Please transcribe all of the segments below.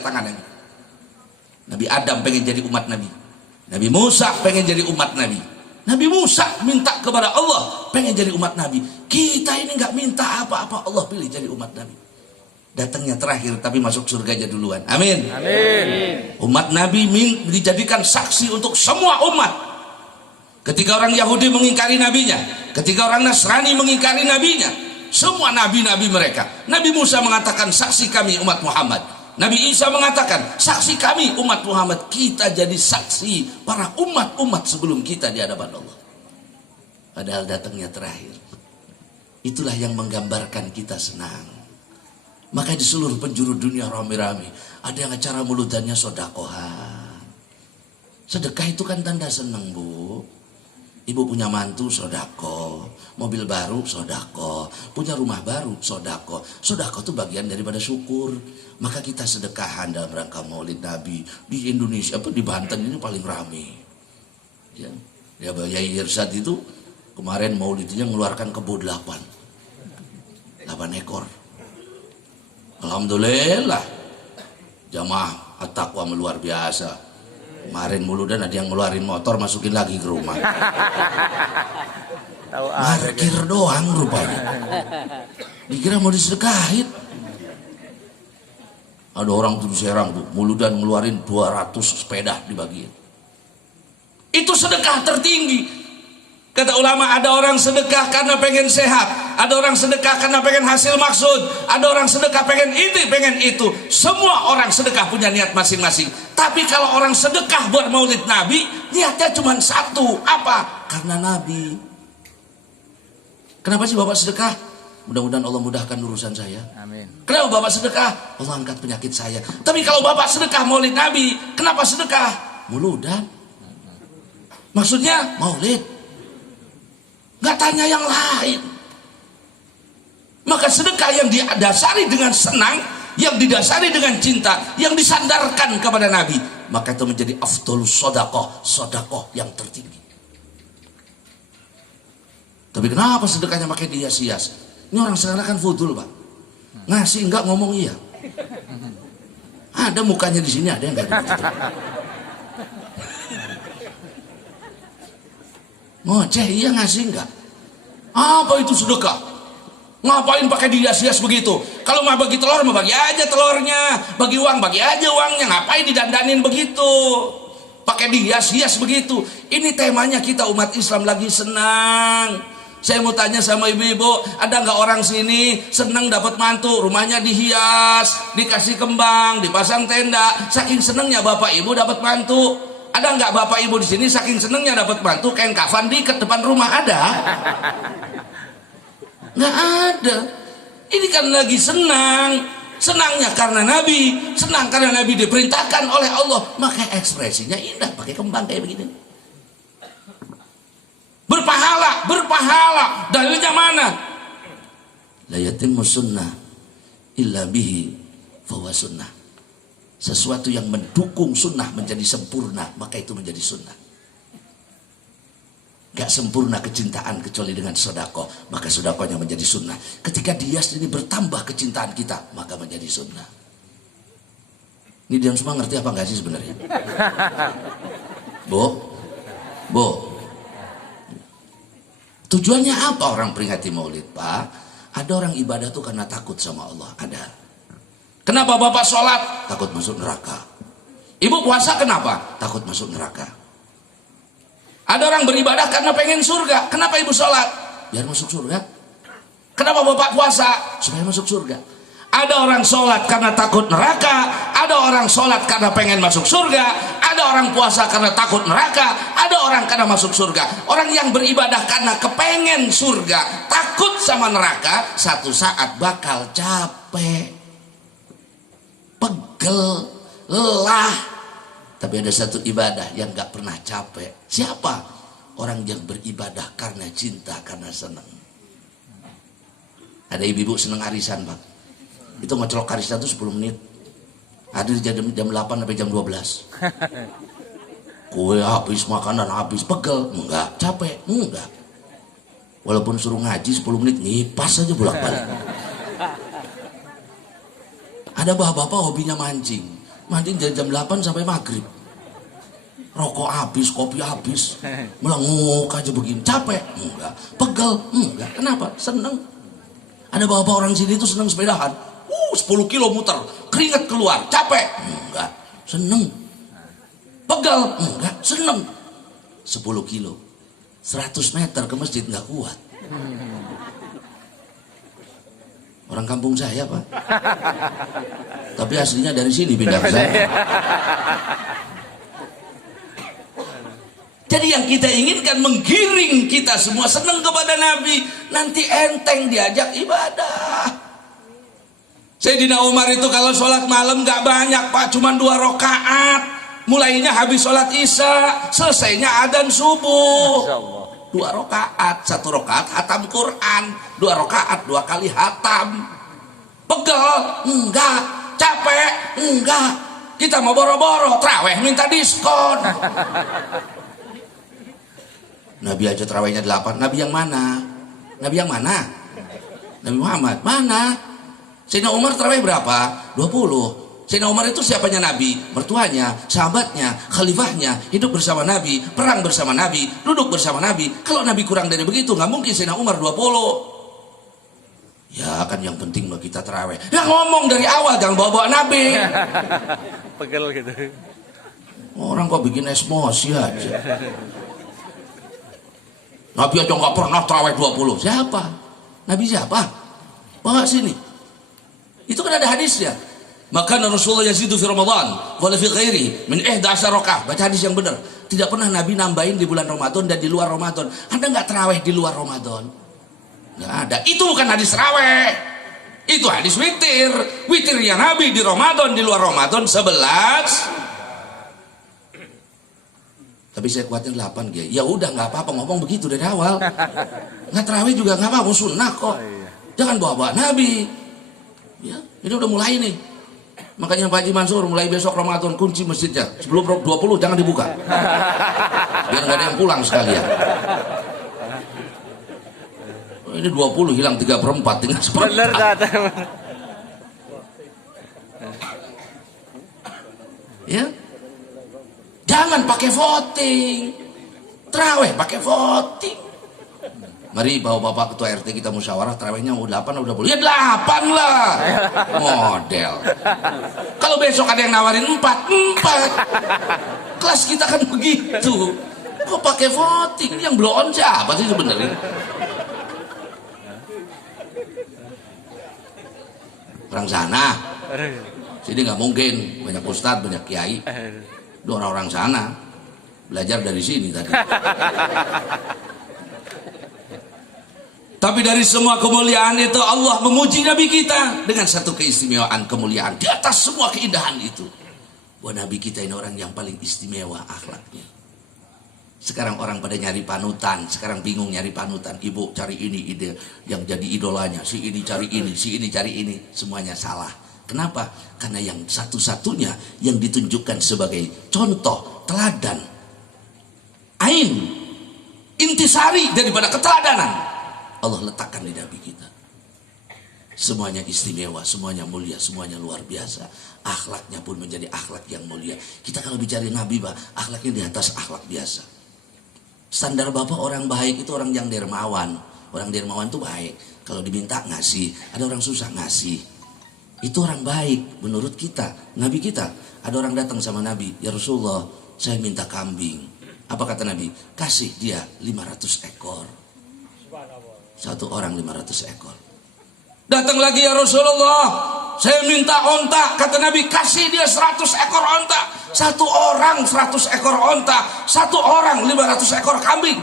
tangan Nabi. Nabi Adam pengen jadi umat Nabi. Nabi Musa pengen jadi umat Nabi. Nabi Musa minta kepada Allah pengen jadi umat Nabi. Kita ini nggak minta apa-apa, Allah pilih jadi umat Nabi. Datangnya terakhir tapi masuk surga aja duluan. Amin. Amin. Umat Nabi dijadikan saksi untuk semua umat. Ketika orang Yahudi mengingkari nabinya, ketika orang Nasrani mengingkari nabinya, semua nabi-nabi mereka. Nabi Musa mengatakan saksi kami umat Muhammad. Nabi Isa mengatakan saksi kami umat Muhammad. Kita jadi saksi para umat-umat sebelum kita di hadapan Allah. Padahal datangnya terakhir. Itulah yang menggambarkan kita senang. Maka di seluruh penjuru dunia rame-rame ada yang acara mulutannya sodakohan. Sedekah itu kan tanda senang, Bu. Ibu punya mantu sodako, mobil baru sodako, punya rumah baru sodako. Sodako itu bagian daripada syukur. Maka kita sedekahan dalam rangka Maulid Nabi di Indonesia, di Banten ini paling rame. Ya, Yai Irsad itu kemarin Maulidnya mengeluarkan kebo 8 ekor. Alhamdulillah, jamaah at-taqwa luar biasa. Kemarin muludan ada yang ngeluarin motor masukin lagi ke rumah. Parkir doang rupanya. Dikira mau disedekahin. Ada orang tuh di Serang tuh muludan ngeluarin 200 sepeda dibagiin. Itu sedekah tertinggi. Kata ulama, ada orang sedekah karena pengen sehat, ada orang sedekah karena pengen hasil maksud, ada orang sedekah pengen ini, pengen itu. Semua orang sedekah punya niat masing-masing. Tapi kalau orang sedekah buat Maulid Nabi, niatnya cuma satu, apa? Karena Nabi. Kenapa sih Bapak sedekah? Mudah-mudahan Allah mudahkan urusan saya. Amin. Kenapa Bapak sedekah? Allah angkat penyakit saya. Tapi kalau Bapak sedekah Maulid Nabi, kenapa sedekah? Muludan. Maksudnya Maulid. Nggak tanya yang lain. Maka sedekah yang didasari dengan senang, yang didasari dengan cinta, yang disandarkan kepada Nabi, maka itu menjadi afdolus sodakoh, sodakoh yang tertinggi. Tapi kenapa sedekahnya pakai dihias-hias? Ini orang sekarang kan fudul, Pak. Ngasih enggak ngomong iya. Ada mukanya di sini, ada yang enggak ada. Ngoceh iya ngasih enggak? Apa itu sedekah? Ngapain pakai dihias-hias begitu? Kalau mau bagi telur, mau bagi aja telurnya. Bagi uang, bagi aja uangnya. Ngapain didandanin begitu? Pakai dihias-hias begitu. Ini temanya kita umat Islam lagi senang. Saya mau tanya sama ibu-ibu, ada nggak orang sini senang dapat mantu, rumahnya dihias, dikasih kembang, dipasang tenda, saking senangnya bapak ibu dapat mantu? Ada nggak bapak ibu di sini saking senengnya dapat mantu kain kafan di depan rumah? Ada? Nggak ada. Ini kan lagi senang. Senangnya karena Nabi, senang karena Nabi diperintahkan oleh Allah, maka ekspresinya indah pakai kembang kayak begini. Berpahala, berpahala. Dalilnya mana? La yatimmu sunnah illa bihi fahuwa sunnah. Sesuatu yang mendukung sunnah menjadi sempurna, maka itu menjadi sunnah. Gak sempurna kecintaan kecuali dengan sodako, maka sodakonya menjadi sunnah. Ketika dihias ini bertambah kecintaan kita, maka menjadi sunnah. Ini dia semua ngerti apa enggak sih sebenarnya? Bu, tujuannya apa orang peringati Maulid, Pak? Ada orang ibadah tuh karena takut sama Allah, ada. Kenapa Bapak sholat? Takut masuk neraka. Ibu puasa kenapa? Takut masuk neraka. Ada orang beribadah karena pengen surga. Kenapa ibu sholat? Biar masuk surga. Kenapa Bapak puasa? Supaya masuk surga. Ada orang sholat karena takut neraka. Ada orang sholat karena pengen masuk surga. Ada orang puasa karena takut neraka. Ada orang karena masuk surga. Orang yang beribadah karena kepengen surga, takut sama neraka, satu saat bakal capek, pegel, lelah. Tapi ada satu ibadah yang gak pernah capek. Siapa? Orang yang beribadah karena cinta, karena senang. Ada ibu-ibu senang arisan, Pak. Itu ngecelok arisan itu 10 menit. Hadir jam 8 sampai jam 12. Kue habis, makanan habis, pegel. Enggak, capek, enggak. Walaupun suruh ngaji 10 menit, ngipas aja bolak-balik. Ada bapak-bapak hobinya mancing. Mandi dari jam 8 sampai maghrib. Rokok habis, kopi habis, melenguk aja begini. Capek? Enggak. Pegel? Enggak. Kenapa? Seneng. Ada bapak orang sini itu seneng sepedahan. 10 kilo muter, keringat keluar. Capek? Enggak. Seneng. Pegel? Enggak. Seneng. 10 kilo, 100 meter ke masjid enggak kuat. Orang kampung saya, Pak. Tapi aslinya dari sini pindah ke sana. Jadi yang kita inginkan menggiring kita semua senang kepada Nabi. Nanti enteng diajak ibadah. Sayyidina Umar itu kalau sholat malam gak banyak, Pak, cuma 2 rakaat. Mulainya habis sholat isya, selesainya adzan subuh. 2 rakaat, 1 rakaat hatam Quran, 2 rakaat 2 kali hatam. Pegel? Enggak. Capek? Enggak. Kita mau boro-boro, traweh minta diskon. Nabi aja terawihnya 8. Nabi yang mana? Nabi yang mana? Nabi Muhammad. Mana? Sayyidina Umar terawih berapa? 20. Sayyidina Umar itu siapanya Nabi? Mertuanya, sahabatnya, khalifahnya, hidup bersama Nabi, perang bersama Nabi, duduk bersama Nabi. Kalau Nabi kurang dari begitu, nggak mungkin Sayyidina Umar 20. Ya kan yang penting loh kita terawih. Ya ngomong dari awal, jangan bawa-bawa Nabi. Pegel gitu. Orang kok bikin emosi aja. Nabi aja nggak pernah terawih 20. Siapa? Nabi siapa? Bawa sini. Itu kan ada hadisnya. Maka Rasulullah yazidu fi Ramadan wala fi ghairi min 11 rakaat. Baca hadis yang benar. Tidak pernah Nabi nambahin di bulan Ramadan dan di luar Ramadan. Anda nggak terawih di luar Ramadan? Nggak ada. Itu bukan hadis terawih. Itu hadis witir. Witirnya Nabi di Ramadan, di luar Ramadan 11. Tapi saya kuatin 8 G. Ya udah nggak apa-apa ngomong begitu dari awal. Nggak terawih juga nggak apa-apa, sunnah kok. Jangan bawa-bawa Nabi. Ya, ini udah mulai nih. Makanya Pak Haji Mansur mulai besok Ramadan kunci masjidnya. Sebelum 20 jangan dibuka. Biar nggak ada yang pulang sekalian. Ini 20 hilang 3/4 tinggal 1/4. Bener kata. Ya. Jangan pakai voting. Terawih pakai voting. Mari bawa Bapak Ketua RT kita musyawarah, terawihnya mau 8 atau 20. Ya 8 lah. Model. Kalau besok ada yang nawarin 4. Kelas kita kan begitu. Kok pakai voting? Yang blow on siapa sih sebenarnya? Orang sana. Sini nggak mungkin. Banyak ustadz, banyak kiai. Orang-orang sana belajar dari sini tadi. Tapi dari semua kemuliaan itu Allah memuji Nabi kita dengan satu keistimewaan kemuliaan di atas semua keindahan itu. Bahwa Nabi kita ini orang yang paling istimewa akhlaknya. Sekarang orang pada nyari panutan, sekarang bingung nyari panutan. Ibu cari ini ide yang jadi idolanya, si ini cari ini, si ini cari ini, semuanya salah. Kenapa? Karena yang satu-satunya yang ditunjukkan sebagai contoh, teladan, ain, intisari daripada keteladanan, Allah letakkan di Nabi kita. Semuanya istimewa, semuanya mulia, semuanya luar biasa. Akhlaknya pun menjadi akhlak yang mulia. Kita kalau bicara Nabi, Pak, akhlaknya di atas akhlak biasa. Standar Bapak orang baik itu orang yang dermawan. Orang dermawan itu baik. Kalau diminta ngasih, ada orang susah ngasih. Itu orang baik menurut kita. Nabi kita, ada orang datang sama Nabi, ya Rasulullah, saya minta kambing. Apa kata Nabi? Kasih dia 500 ekor. Satu orang 500 ekor. Datang lagi ya Rasulullah, saya minta onta. Kata Nabi, kasih dia 100 ekor onta. Satu orang 100 ekor onta, satu orang 500 ekor kambing.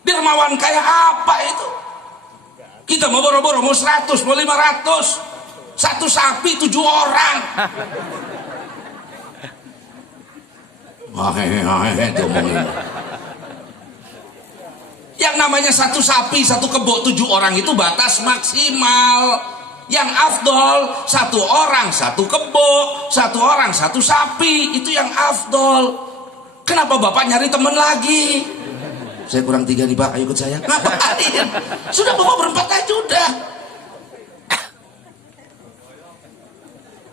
Dermawan kayak apa itu? Kita mau boro-boro, mau 100, mau 500. Satu sapi 7 orang. Itu ngomongin. Yang namanya satu sapi, satu kebo 7 orang itu batas maksimal. Yang afdol 1 orang 1 kebo, 1 orang 1 sapi, itu yang afdol. Kenapa Bapak nyari teman lagi? Saya kurang 3 nih Pak, ayo ikut saya. Ngapain? Sudah, Bapak 4 aja udah.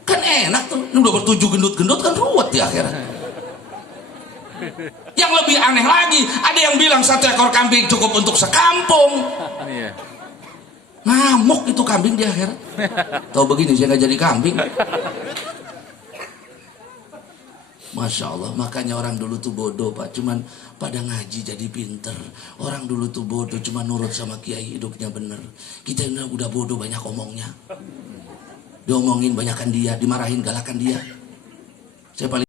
Kan kan enak tuh. Ini udah bertujuh gendut-gendut kan ruwet di akhirat. Yang lebih aneh lagi, ada yang bilang 1 ekor kambing cukup untuk sekampung. Iya. Ngamuk itu kambing di akhirat. Tahu begini saya nggak jadi kambing. Masya Allah, makanya orang dulu tuh bodoh Pak, cuman pada ngaji jadi pinter. Orang dulu tuh bodoh, cuma nurut sama kiai, hidupnya bener. Kita ini udah bodoh, banyak omongnya. Diomongin banyakan dia, dimarahin galakan dia. Saya paling